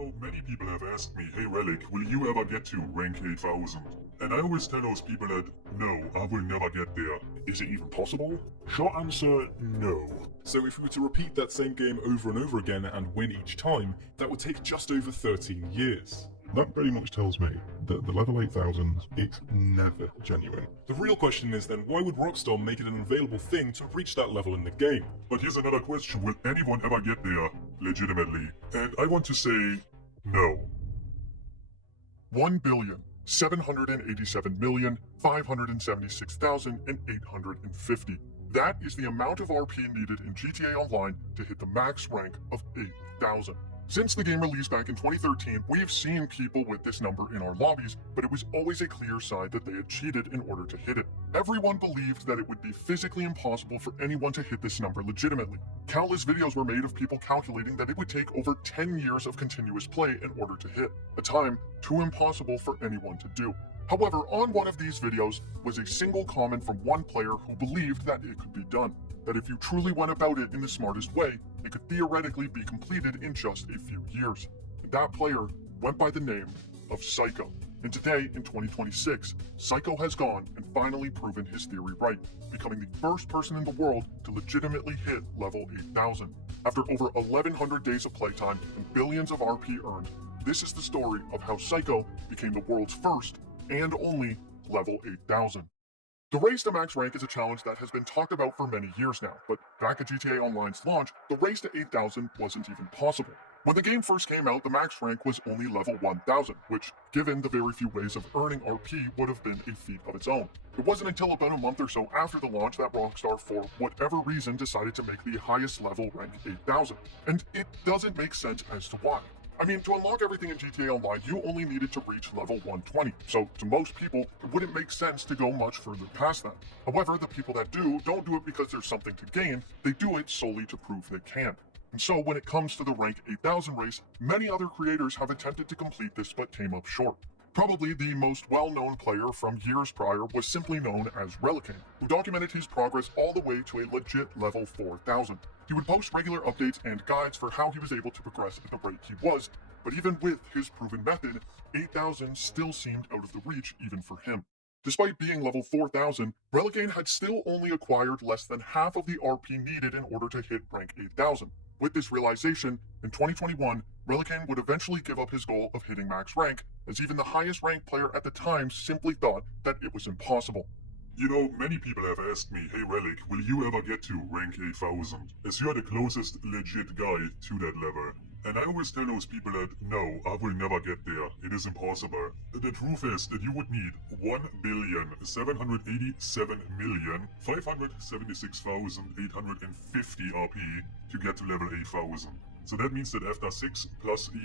know, many people have asked me, hey Relic, will you ever get to rank 8000? And I always tell those people that, no, I will never get there. Is it even possible? Short answer, no. So if we were to repeat that same game over and over again and win each time, that would take just over 13 years. That pretty much tells me that the level 8000, it's never genuine. The real question is then, why would Rockstar make it an available thing to reach that level in the game? But here's another question, will anyone ever get there, legitimately? And I want to say, no. 1,787,576,850. That is the amount of RP needed in GTA Online to hit the max rank of 8,000. Since the game released back in 2013, we have seen people with this number in our lobbies, but it was always a clear sign that they had cheated in order to hit it. Everyone believed that it would be physically impossible for anyone to hit this number legitimately. Countless videos were made of people calculating that it would take over 10 years of continuous play in order to hit, a time too impossible for anyone to do. However, on one of these videos was a single comment from one player who believed that it could be done, that if you truly went about it in the smartest way, it could theoretically be completed in just a few years. And that player went by the name of Psycho. And today, in 2026, Psycho has gone and finally proven his theory right, becoming the first person in the world to legitimately hit level 8000. After over 1,100 days of playtime and billions of RP earned, this is the story of how Psycho became the world's first and only level 8000. The race to max rank is a challenge that has been talked about for many years now, but back at GTA Online's launch, the race to 8000 wasn't even possible. When the game first came out, the max rank was only level 1000, which, given the very few ways of earning RP, would have been a feat of its own. It wasn't until about a month or so after the launch that Rockstar, for whatever reason, decided to make the highest level rank 8000, and it doesn't make sense as to why. I mean, to unlock everything in GTA Online, you only needed to reach level 120, so to most people, it wouldn't make sense to go much further past that. However, the people that do, don't do it because there's something to gain, they do it solely to prove they can. And so when it comes to the rank 8000 race, many other creators have attempted to complete this but came up short. Probably the most well-known player from years prior was simply known as Relic, who documented his progress all the way to a legit level 4000. He would post regular updates and guides for how he was able to progress at the rate he was, but even with his proven method, 8000 still seemed out of the reach even for him. Despite being level 4000, Relic had still only acquired less than half of the RP needed in order to hit rank 8000. With this realization, in 2021, Relic would eventually give up his goal of hitting max rank, as even the highest ranked player at the time simply thought that it was impossible. You know, many people have asked me, hey Relic, will you ever get to rank 8000? As you're the closest legit guy to that level. And I always tell those people that, no, I will never get there. It is impossible. The truth is that you would need 1,787,576,850 RP to get to level 8000. So that means that after 6+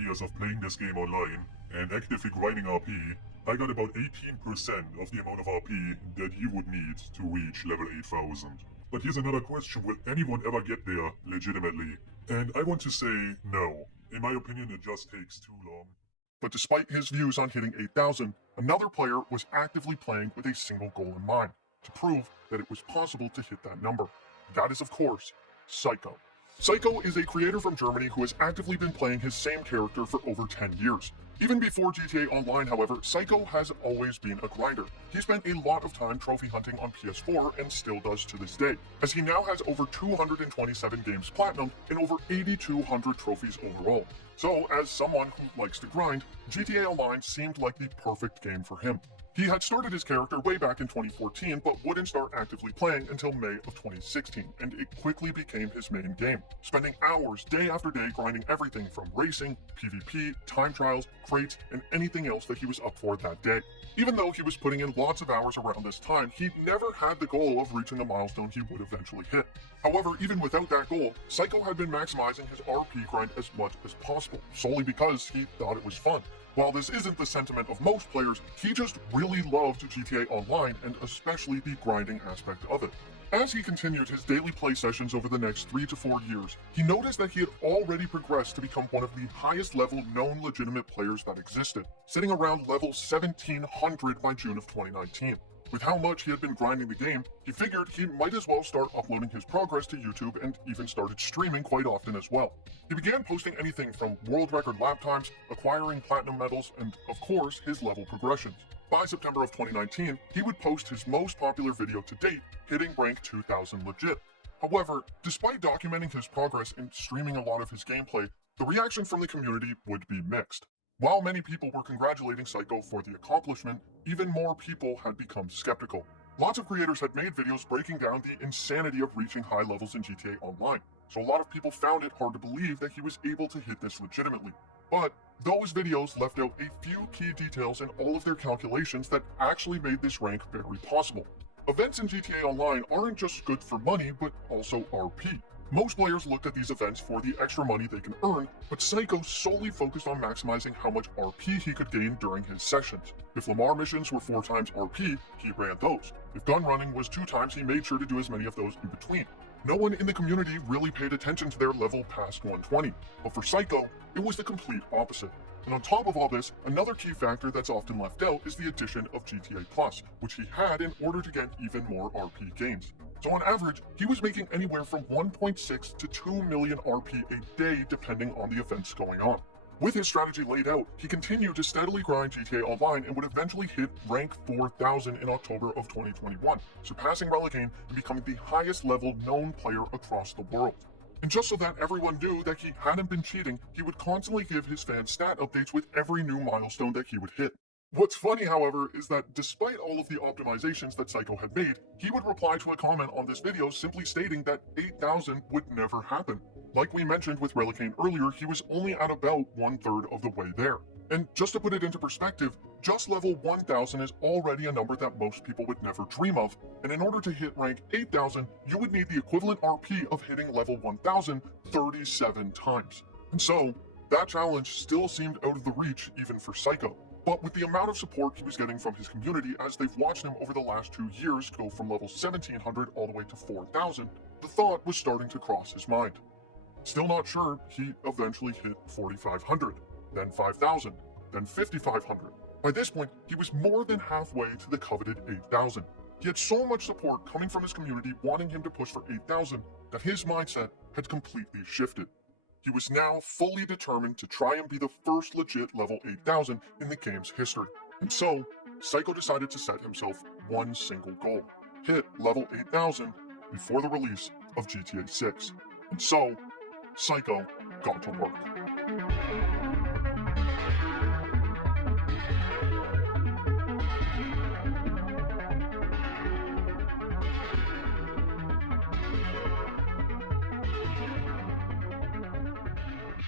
years of playing this game online and actively grinding RP, I got about 18% of the amount of RP that you would need to reach level 8000. But here's another question, will anyone ever get there legitimately? And I want to say no. In my opinion, it just takes too long. But despite his views on hitting 8000, another player was actively playing with a single goal in mind, to prove that it was possible to hit that number. That is, of course, Psycho. Psycho is a creator from Germany who has actively been playing his same character for over 10 years. Even before GTA Online, however, Psycho has always been a grinder. He spent a lot of time trophy hunting on PS4 and still does to this day, as he now has over 227 games platinum and over 8,200 trophies overall. So, as someone who likes to grind, GTA Online seemed like the perfect game for him. He had started his character way back in 2014, but wouldn't start actively playing until May of 2016, and it quickly became his main game, spending hours day after day grinding everything from racing, PvP, time trials, crates, and anything else that he was up for that day. Even though he was putting in lots of hours around this time, he never had the goal of reaching the milestone he would eventually hit. However, even without that goal, Psycho had been maximizing his RP grind as much as possible, solely because he thought it was fun. While this isn't the sentiment of most players, he just really loved GTA Online and especially the grinding aspect of it. As he continued his daily play sessions over the next 3 to 4 years, he noticed that he had already progressed to become one of the highest level known legitimate players that existed, sitting around level 1700 by June of 2019. With how much he had been grinding the game, he figured he might as well start uploading his progress to YouTube and even started streaming quite often as well. He began posting anything from world record lap times, acquiring platinum medals, and of course his level progressions. By September of 2019, he would post his most popular video to date, hitting rank 2000 legit. However, despite documenting his progress and streaming a lot of his gameplay, the reaction from the community would be mixed. While many people were congratulating Psycho for the accomplishment, even more people had become skeptical. Lots of creators had made videos breaking down the insanity of reaching high levels in GTA Online, so a lot of people found it hard to believe that he was able to hit this legitimately. But those videos left out a few key details in all of their calculations that actually made this rank very possible. Events in GTA Online aren't just good for money, but also RP. Most players looked at these events for the extra money they can earn, but Psycho solely focused on maximizing how much RP he could gain during his sessions. If Lamar missions were 4 times RP, he ran those. If gun running was 2 times, he made sure to do as many of those in between. No one in the community really paid attention to their level past 120, but for Psycho, it was the complete opposite. And on top of all this, another key factor that's often left out is the addition of GTA Plus, which he had in order to get even more RP gains. So on average, he was making anywhere from 1.6 to 2 million RP a day depending on the events going on. With his strategy laid out, he continued to steadily grind GTA Online and would eventually hit rank 4000 in October of 2021, surpassing Relicane and becoming the highest level known player across the world. And just so that everyone knew that he hadn't been cheating, he would constantly give his fans stat updates with every new milestone that he would hit. What's funny, however, is that despite all of the optimizations that Psycho had made, he would reply to a comment on this video simply stating that 8000 would never happen. Like we mentioned with Relicane earlier, he was only at about 1/3 of the way there. And just to put it into perspective, just level 1000 is already a number that most people would never dream of, and in order to hit rank 8000, you would need the equivalent RP of hitting level 1000 37 times. And so, that challenge still seemed out of the reach even for Psycho. But with the amount of support he was getting from his community as they've watched him over the last 2 years go from level 1700 all the way to 4000, the thought was starting to cross his mind. Still not sure, he eventually hit 4500, then 5000, then 5500. By this point, he was more than halfway to the coveted 8000. He had so much support coming from his community wanting him to push for 8000 that his mindset had completely shifted. He was now fully determined to try and be the first legit level 8000 in the game's history. And so, Psycho decided to set himself one single goal: hit level 8000 before the release of GTA 6. And so, Psycho got to work.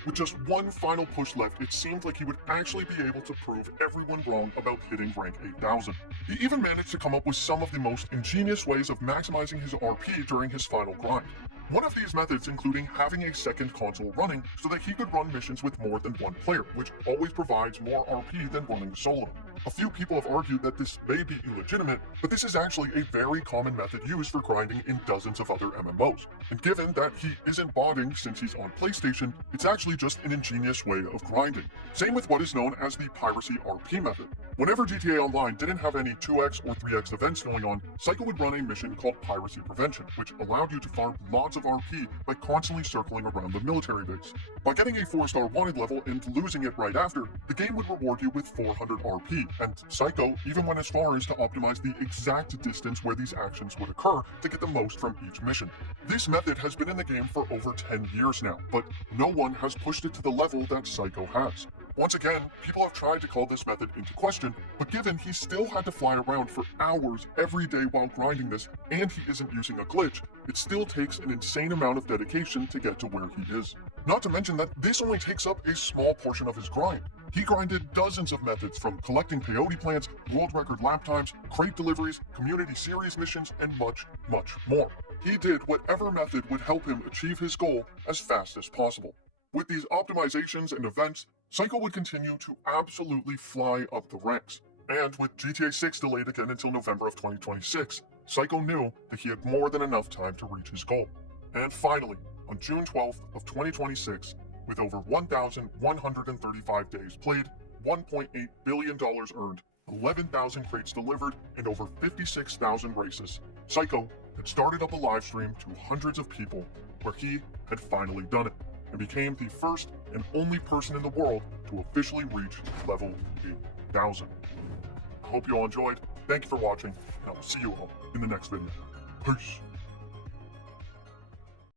With just one final push left, it seemed like he would actually be able to prove everyone wrong about hitting rank 8000. He even managed to come up with some of the most ingenious ways of maximizing his RP during his final grind. One of these methods including having a second console running so that he could run missions with more than one player, which always provides more RP than running solo. A few people have argued that this may be illegitimate, but this is actually a very common method used for grinding in dozens of other MMOs. And given that he isn't botting since he's on PlayStation, it's actually just an ingenious way of grinding. Same with what is known as the piracy RP method. Whenever GTA Online didn't have any 2x or 3x events going on, Psycho would run a mission called Piracy Prevention, which allowed you to farm lots of RP by constantly circling around the military base. By getting a 4-star wanted level and losing it right after, the game would reward you with 400 RP, and Psycho even went as far as to optimize the exact distance where these actions would occur to get the most from each mission. This method has been in the game for over 10 years now, but no one has pushed it to the level that Psycho has. Once again, people have tried to call this method into question, but given he still had to fly around for hours every day while grinding this, and he isn't using a glitch, it still takes an insane amount of dedication to get to where he is. Not to mention that this only takes up a small portion of his grind. He grinded dozens of methods from collecting peyote plants, world record lap times, crate deliveries, community series missions, and much, much more. He did whatever method would help him achieve his goal as fast as possible. With these optimizations and events, Psycho would continue to absolutely fly up the ranks. And with GTA 6 delayed again until November of 2026, Psycho knew that he had more than enough time to reach his goal. And finally, on June 12th of 2026, with over 1,135 days played, $1.8 billion earned, 11,000 crates delivered, and over 56,000 races. Psycho had started up a live stream to hundreds of people where he had finally done it and became the first and only person in the world to officially reach level 8,000. I hope you all enjoyed. Thank you for watching, and I will see you all in the next video. Peace.